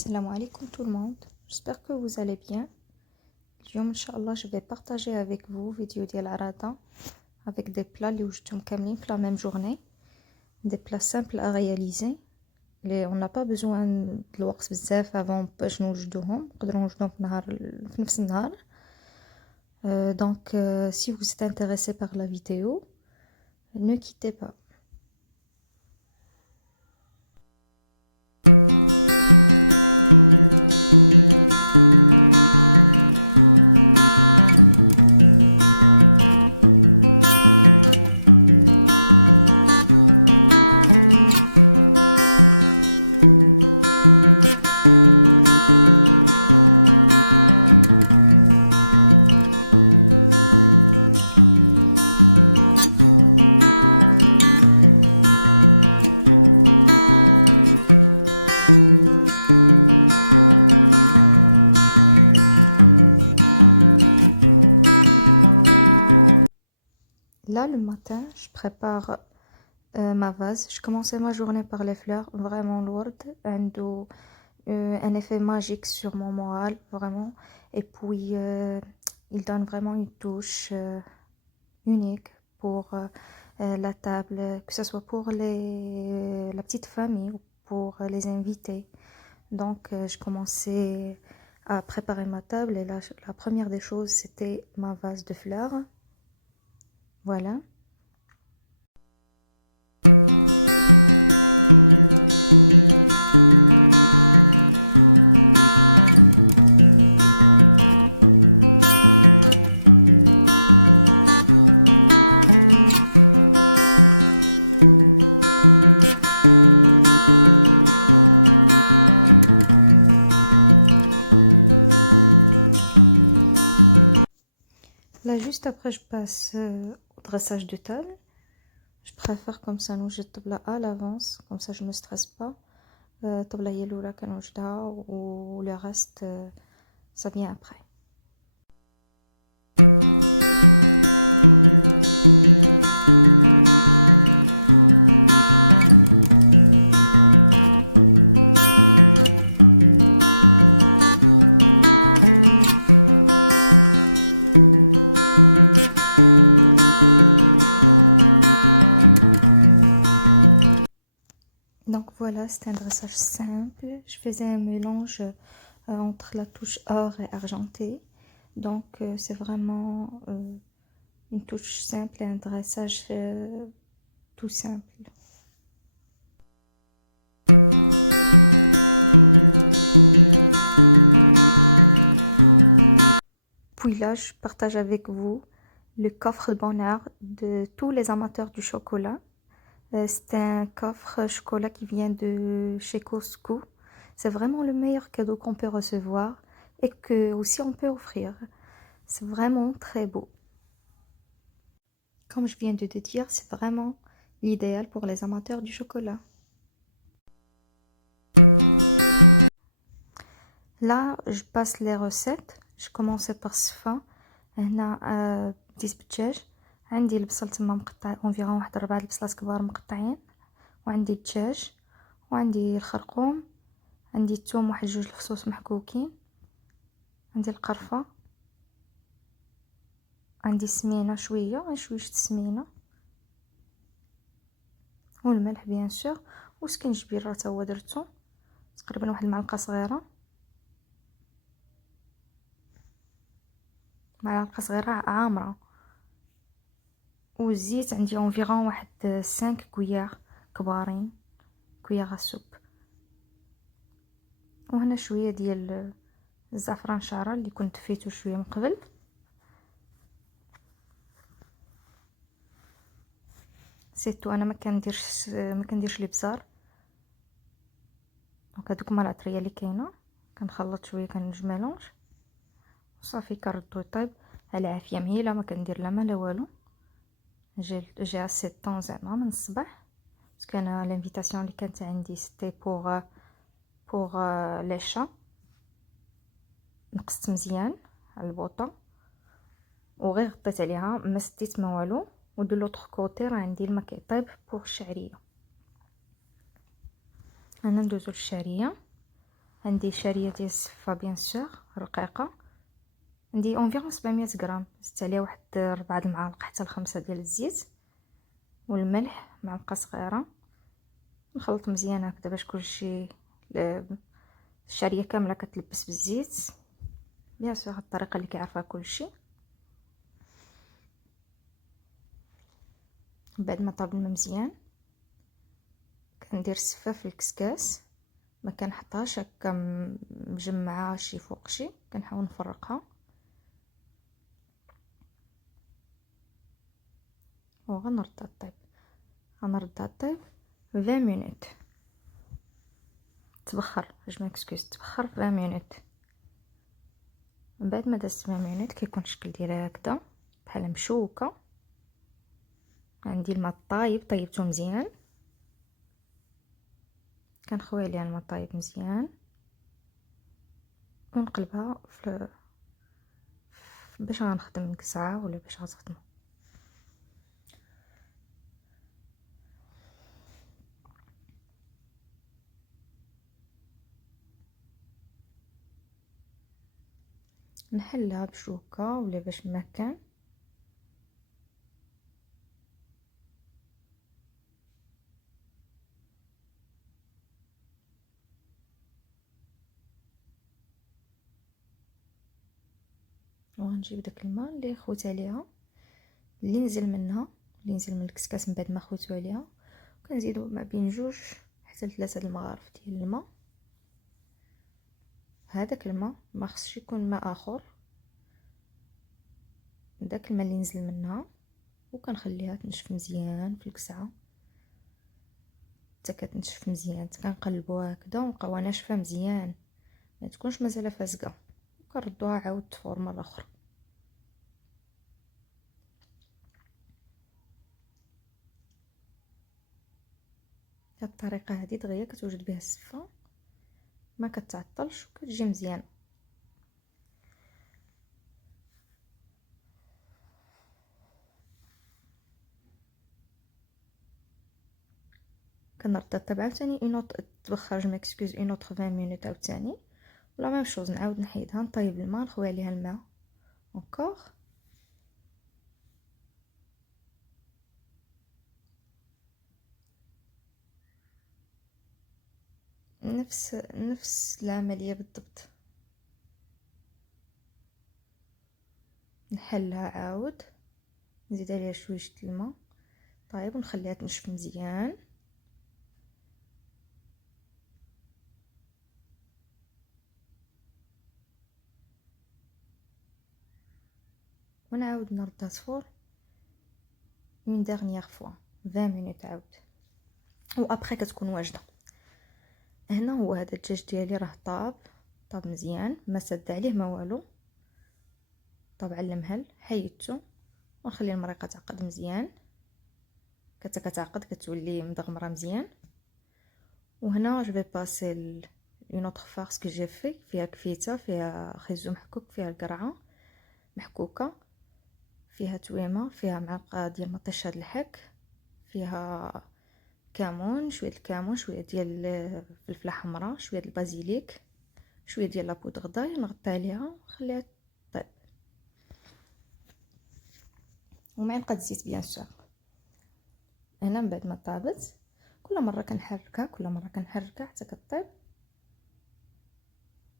Salam alaikum tout le monde, j'espère que vous allez bien. اليوم إن شاء الله je vais partager avec vous vidéo ديال العراضة avec des plats اللي وجدتهم كاملين في la même journée, des plats simples à réaliser. On n'a pas besoin de الوقت بزاف avant باش نوجدوهم، نقدروا نوجدوهم في نفس النهار. Donc si vous êtes intéressé par la vidéo, ne quittez pas. Là, le matin, je prépare ma vase. Je commençais ma journée par les fleurs. Vraiment, l'ourde a un effet magique sur mon moral, vraiment. Et puis, il donne vraiment une touche unique pour la table, que ce soit pour la petite famille ou pour les invités. Donc, je commençais à préparer ma table et la première des choses, c'était ma vase de fleurs. Voilà. Là, juste après, je passe au dressage de table. Je préfère comme ça نوجد الطبلة à l'avance, comme ça je me stresse pas. الطبلة هي الأولى كنوجدها و le reste ça vient après. Donc voilà, c'est un dressage simple. Je faisais un mélange entre la touche or et argenté. Donc c'est vraiment une touche simple et un dressage tout simple. Puis là, je partage avec vous le coffre de bonheur de tous les amateurs du chocolat. C'est un coffre chocolat qui vient de chez Costco. C'est vraiment le meilleur cadeau qu'on peut recevoir et que aussi on peut offrir. C'est vraiment très beau. Comme je viens de te dire, c'est vraiment l'idéal pour les amateurs du chocolat. Là, je passe les recettes. Je commençais par الصفا. هنا ديس بالدجاج. عندي البصل تما مقطع انفيرون واحد 4 البصلات كبار مقطعين، وعندي الدجاج، وعندي الخرقوم، عندي الثوم واحد 2 الفصوص محكوكين، عندي القرفة، عندي السمينة شوية السمينة، والملح بيان سور، وسكنجبير راه تا هو درتو تقريبا واحد المعلقة صغيرة، معلقة صغيرة عامرة، والزيت عندي انفيرون واحد 5 كويار كبارين، كويار السوب، وهنا شويه ديال الزعفران شعره اللي كنت فيتو شويه من قبل. سيتو انا ما كنديرش الابزار. دونك هادوك هما العطريه اللي كاينه، كنخلط شويه كنج ميلونج وصافي كنردو يطيب على عافيه مهيله، ما كندير لا ما لا والو. جي اسي طون زعما من الصباح، باسكو انا لانفيتاسيون اللي كانت عندي سيتي بوغ ليشا. نقصت مزيان على البوطه وغير غطيت عليها، ما سديت ما والو. ودو لوطخ كوتي راه عندي الماء كيطيب بوغ الشعريه. انا ندوزو للشعريه. عندي شاريه ديال السفه بيان سور رقيقه، عندي اونفيرون 700 غرام، زدت عليها واحد 4 المعالق حتى ل5 ديال الزيت والملح معلقه صغيره. نخلط مزيان هكذا باش كلشي الشعريه كامله كتلبس بالزيت. بيان سور هاد الطريقه اللي كيعرفها كلشي. بعد ما طاب الماء مزيان كندير السفه في الكسكاس، ما كنحطهاش هكا مجمعه شي فوق شي، كنحاول نفرقها وغنردها طيب. غنردها طيب 20 مينوت تبخر، جو مكسكوز تبخر 20 مينوت. من بعد ما دازت 20 مينوت كيكون الشكل ديالها هكذا بحال مشوكه. عندي الماء طايب، طيبته مزيان، كنخوي عليها الماء طايب مزيان ونقلبها في باش غنخدم ديك ساعه ولا باش غتخدموا. نحلها بشوكه ولا باش ما كان. وغنجيب داك الماء اللي خوت عليها، اللي نزل منها، اللي نزل من الكسكاس من بعد ما خوتو عليها، وكنزيدو ما بين 2 حتى 3 المغارف ديال الماء. هذاك الماء ما خصش يكون ماء اخر، داك الماء اللي نزل منها، وكنخليها تنشف مزيان في الكسعه حتى كتنشف مزيان. كنقلبوها هكذا ونبقاوها ناشفه مزيان، ما تكونش مازال فاسقه، وكنردوها عاود تفور مره اخرى. هاد الطريقه هذه دغيا كتوجد بها السفه، ما كتعطلش وكتجي مزيانه. كنردها طبعا ثاني اونوت تبخر جو مكسكوز اونوت 20 مينوت عاوتاني، ولا ميم شوز نعاود نحيدها نطيب الماء نخوي عليها الماء اونكور. نفس العمليه بالضبط. نحلها عاود، نزيد عليها شويه الماء طيب ونخليها تنشف مزيان. ونعاود نردها صفور اون ديرنيير فوا 20 مينوت عاود، وابخي كتكون واجده. هنا هو هذا الدجاج ديالي راه طاب مزيان، ما سد عليه ما والو، طاب على المهل. حيدته ونخلي المريقه تعقد مزيان، كتعقد كتولي مدغمره مزيان. وهنا جو في باسي اون اوتر فارس كو جي في، فيها كفيته، فيها خيزو محكوك، فيها القرعه محكوكه، فيها تويمه، فيها معلقه ديال مطيشه د الحك، فيها كمون، شويه الكمون، شويه ديال الفلفله حمراء، شويه البازيليك، شويه ديال لابودغ داي. نغطي عليها ونخليها طيب، ومعلقه زيت بيان سور. هنا من بعد ما طابت كل مره كنحركها حتى كطيب.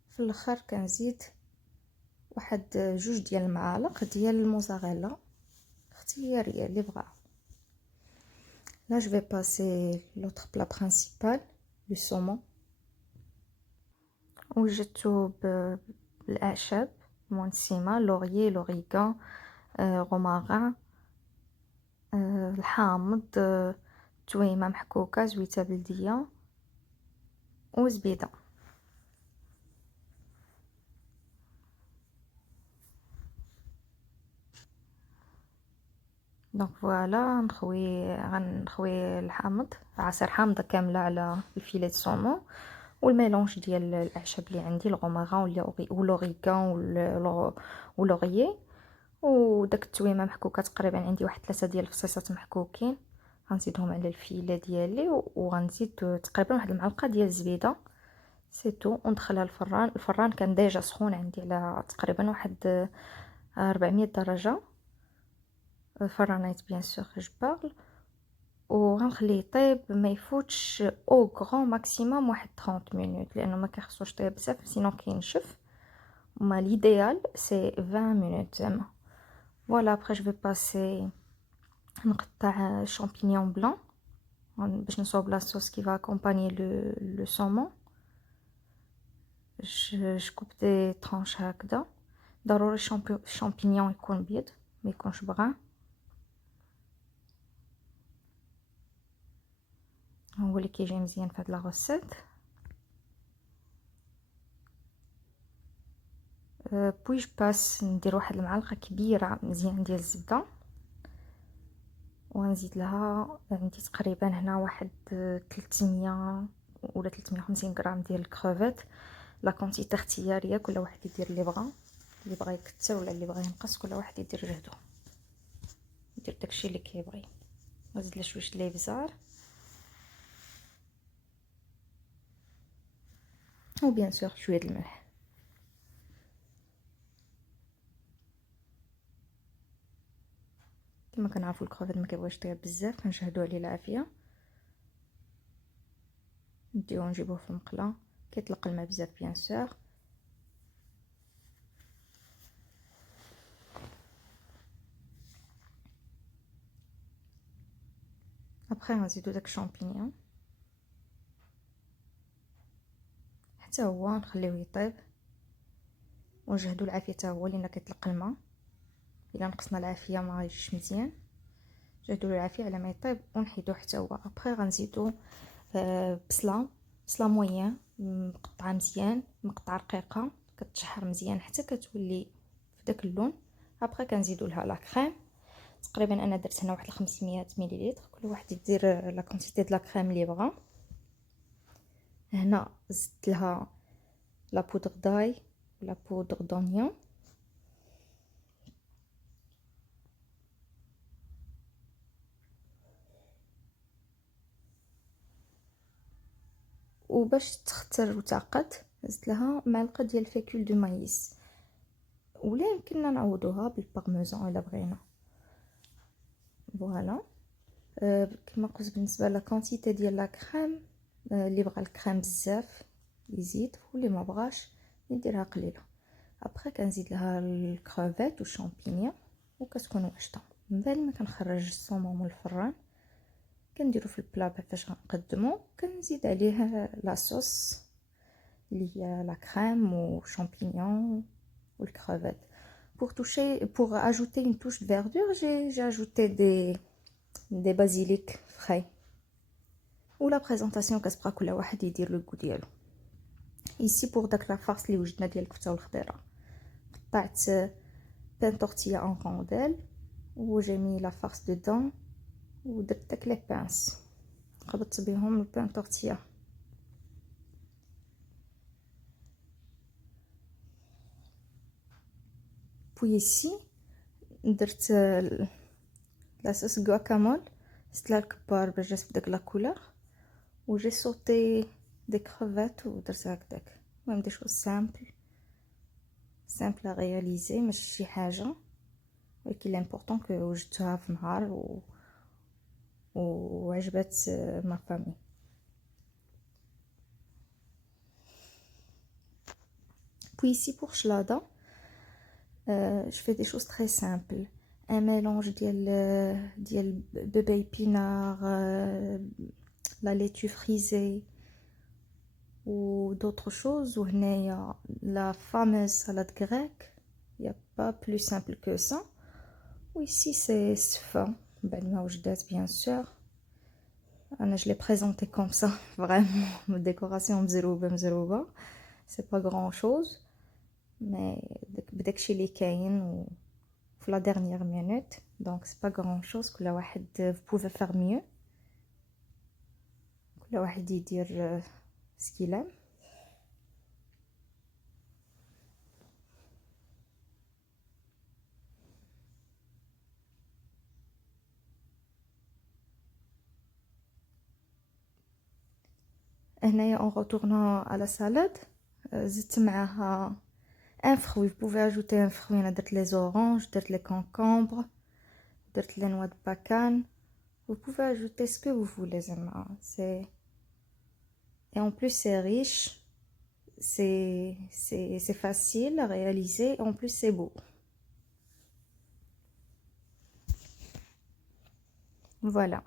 في الاخر كنزيد واحد 2 ديال المعالق ديال الموزاريلا اختياريه اللي بغا. لا جو في باسي لوطر بلا برينسيبال لو سومون. وجدته بالاعشاب منسمه، لوريي، لوريغان، رومارين، الحامض، تويمه محكوكه، زويته بلديه وزبيده. دونك فوالا غنخوي الحامض، عصير حامضه كامله على الفيليه د سومون، والميلونج ديال الاعشاب اللي عندي، الغوماران ولوريغان ولوريي، وداك التويمه محكوكه تقريبا عندي واحد 3 ديال الفصيصات محكوكين، غنزيدهم على الفيله ديالي، وغنزيد تقريبا واحد المعلقه ديال الزبيده سي تو. وندخلها الفران كان ديجا سخون عندي على تقريبا واحد 400 درجة فرانيت بيان سور جو بارل. وغنخليه يطيب ما يفوتش او غران ماكسيموم واحد 30 مينوت لانه ما كيخصوش يطيب بزاف سينو كينشف. ما ليديال سي 20 مينوت زعما. فوالا ابري جو في باسي نقطع شامبينيون بلون باش نصوب لا صوص كي فا اكومباني لو سومون. جو كوب دي طرونش هكذا. ضروري الشامبينيون يكون بيض ما يكونش بغان. هو اللي كيجي مزيان في هاد لا غوسيت. بوي جو باس ندير واحد المعلقه كبيره مزيان ديال الزبده ونزيد لها عندي تقريبا هنا واحد 300 ولا 350 غرام ديال الكروفيت. لا كونتيتي اختياريه كل واحد يدير اللي بغى يكثر ولا اللي بغى ينقص كل واحد يدير جهدو يدير داكشي اللي كيبغي. نزيد لها شويه د الابزار وبيان سور شويه د الملح. كما كنعرفوا الكروفيت ما كيبغيش يطيب بزاف كنشهدوا عليه العافيه. نديوه نجيبوه في المقله كيطلق الماء بزاف بيان سور. ابري غنزيدو داك الشامبينيون حتى هو نخليوه يطيب ونجهدوا العافيه حتى هو لان كيطلق الماء. الا نقصنا العافيه ما غايجيش مزيان. جهدوا له العافيه على ما يطيب ونحيدوه حتى هو. ابري غنزيدو بصله مويه مقطعه مزيان مقطعه رقيقه كتشحر مزيان حتى كتولي في داك اللون. ابري كنزيدو لها لا كريم تقريبا انا درت هنا واحد 500 مليلتر. كل واحد يدير لا كونتيتي د لا كريم اللي بغا. هنا زدت لها لا بودر داي ولا بودر دونيون وباش تختر وتعقد زدت لها معلقه ديال الفيكول دو مايس ولا يمكننا نعوضوها بالبارميزان الا بغينا. فوالا كما قلت بالنسبه لا كونتيتي ديال لا كريم اللي بغى الكريم بزاف يزيد واللي ما بغاش يديرها قليله. ابري كنزيد لها الكروفيت والشامبينيون وكتكون واجده. من بعد ما كنخرج الصومون من الفران كنديرو في البلا باش غنقدمو كنزيد عليه لا صوص اللي هي لا كريم وشامبينيون والكروفيت. pour ajouter une touche de verdure j'ai ajouté des basilic frais. ولا بريزونطاسيون كتبقى كل واحد يدير لو غو ديالو. ici pour داك لا فارس اللي وجدنا ديال الكفته والخضيره قطعت بان تورتيا ان رونديل وجي مي لا فارس دودون ودرت داك لي بانس قبضت بهم البان تورتيا. بوي ici درت لا صوص غواكامول زدت الكبار باش جات بداك لا كولور وجي صوتي دي كروفيت ودرت هكداك. المهم دي شوز سامبل رياليزي ماشي شي حاجه ولكن لامبورطون كو وجدتها في نهار وعجبت ما فامي. Puis ici pour chelada, je fais des choses très simples. Un mélange ديال bébé épinard, la laitue frisée ou d'autres choses. Ou هنايا la fameuse salade grecque. Il n'y a pas plus simple que ça. Ou ici c'est sfa. بعد ما وجدات bien sûr. Je l'ai présenté comme ça, vraiment. Décoration مزروبة. C'est pas grand chose. Mais بداكشي اللي كاين في la dernière minute. Donc c'est pas grand chose. كل واحد vous pouvez faire mieux. كل واحد يدير ce qu'il aime. هنايا en retournant à la salade زدت معاها un fruit. Vous pouvez ajouter un fruit. انا درت les oranges, درت les concombres, درت les noix de bacane. Vous pouvez ajouter ce que vous voulez زعما. C'est et en plus c'est riche, c'est facile à réaliser et en plus c'est beau. Voilà.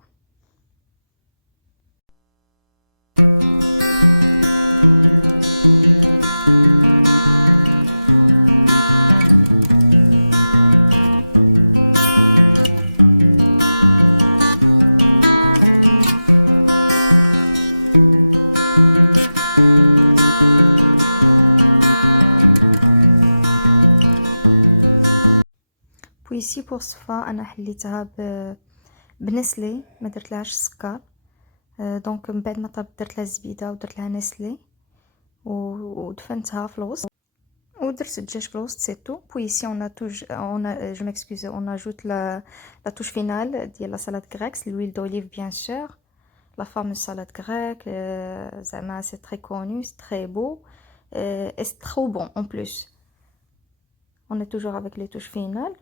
Puis ici pour صفا انا حليتها بنسلي، ما درتلهاش سكر. دونك من بعد ما طابت درت لها الزبيده ودرت لها نسلي ودفنتها في الوسط ودرت الدجاج في الوسط. سي تو. Puis ici on a je m'excuse, on ajoute la touche finale ديال la salade grecque, l'huile d'olive bien sûr, la fameuse salade grecque. زعما c'est très connu, c'est très beau et c'est trop bon en plus. On est toujours avec les touches finales.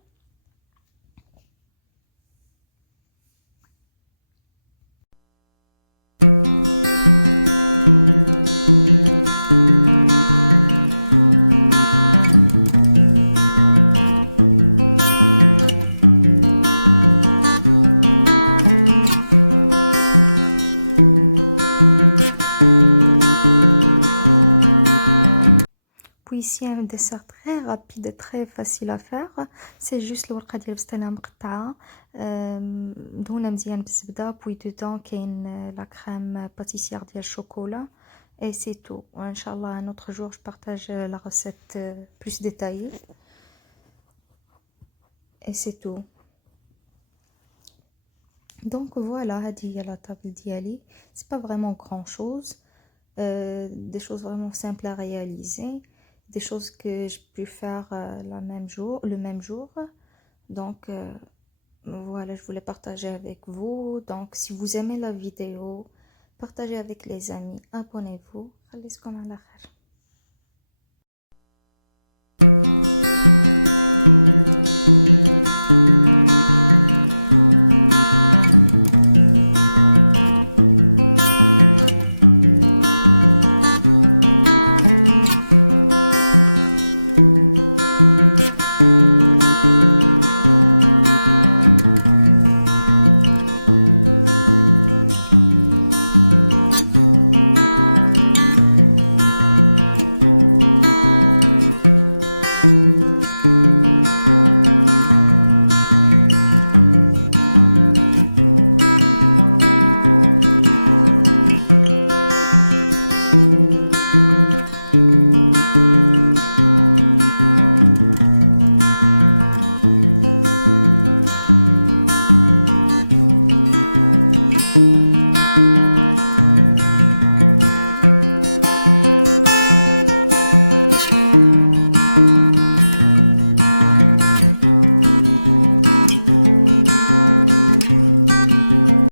Puis ici un dessert très rapide et très facile à faire. C'est juste الورقه ديال البسطيله مقطعه مدهونه مزيان بالزبده. puis dedans كاين la crème pâtissière ديال الشوكولا et c'est tout. Inch'Allah un autre jour je partage la recette plus détaillée et c'est tout. Donc voilà, هذه هي la table ديالي. C'est pas vraiment grand chose, des choses vraiment simples à réaliser, des choses que je peux faire le même jour. Donc voilà, je voulais partager avec vous. Donc si vous aimez la vidéo, partagez avec les amis, abonnez-vous. خليكم على خير.